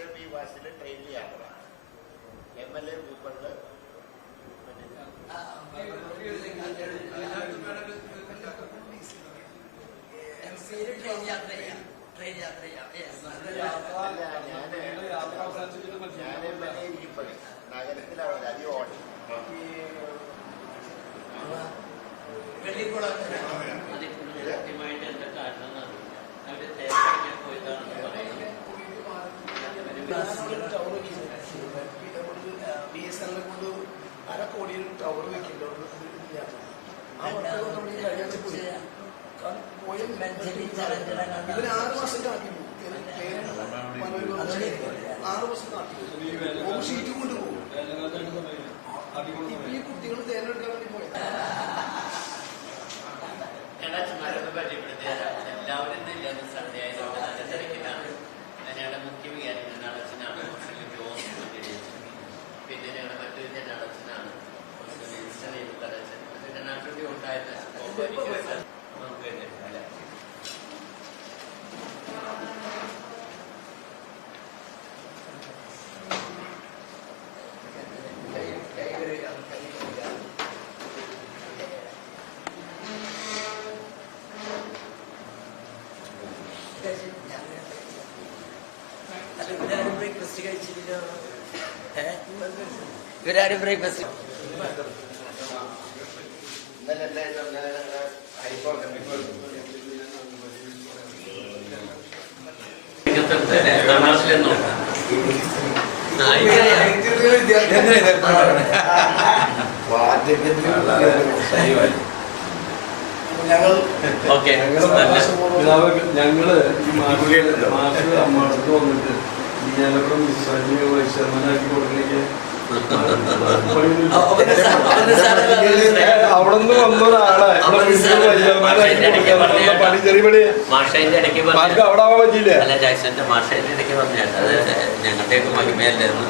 SAB വാസിൽ train യാത്ര MLA ഭൂപ്പണ്ട് നഗരത്തിലാണ് അധികം ഓടി കൃത്യമായിട്ട് എന്താ കാരണം അവര് തേക്കാൻ പോയതാണെന്ന് പറയുന്നത്. BSNL കൊണ്ട് 1/2 കോടി ടവർ വെക്കില്ല. ഇവര് 6 മാസം കാട്ടി 6 മാസം കാട്ടി ഷീറ്റ് കൊണ്ടുപോകും. ഇപ്പൊ ഈ കുട്ടികൾ തേനെടുക്കാൻ വേണ്ടി പോയത് ചുമ്മാരൊന്ന് പരിചയപ്പെടുത്തിയാൽ എല്ലാവരും ഇല്ലാത്ത സൺഡേ ആയതുകൊണ്ട് നല്ല തിരക്കിലാണ്. ഞങ്ങളുടെ മുഖ്യ വികാരികൾ അടച്ചനാണ് പിന്നെ ഞങ്ങളുടെ മറ്റൊരു ജനാടച്ചനാണ് ജനാട്ടൊക്കെ ഉണ്ടായിരുന്ന നമുക്ക് അല്ല ബ്രേക്ക്ഫാസ്റ്റ് കഴിച്ചിട്ടില്ല. ഇവരാരും ബ്രേക്ക്ഫാസ്റ്റ് ഞങ്ങള് അമ്മക്ക് വന്നിട്ട് ഞാനവിടെ മിസ്സാജി വൈസ് ചെയർമാനാക്കി കൊടുക്കലേക്ക് അവിടെ നിന്ന് വന്ന ഒരാളെ പണി ചെറിയ പണി അവിടെ ആവാൻ പറ്റിയില്ല. അല്ല ജാക്സന്റെ മാഷന്റെ ഇടയ്ക്ക് പറഞ്ഞാൽ അത് ഞങ്ങളുടെയൊക്കെ മഹിമയല്ലായിരുന്നു.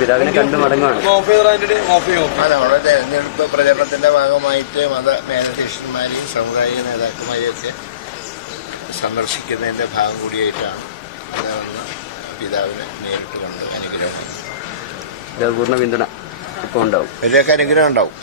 പിതാവിനെ കണ്ടു മടങ്ങുവാണ്. നമ്മുടെ തെരഞ്ഞെടുപ്പ് പ്രചരണത്തിന്റെ ഭാഗമായിട്ട് മത മേലധ്യക്ഷന്മാരെയും സാമുദായിക നേതാക്കന്മാരെയും ഒക്കെ സന്ദർശിക്കുന്നതിന്റെ ഭാഗം കൂടിയായിട്ടാണ് വന്ന് പിതാവിനെ നേരിട്ട് കണ്ട് അനുഗ്രഹം. പൂർണ്ണ പിന്തുണ ഇപ്പോൾ ഉണ്ടാവും. വലിയൊക്കെ അനുഗ്രഹം ഉണ്ടാവും.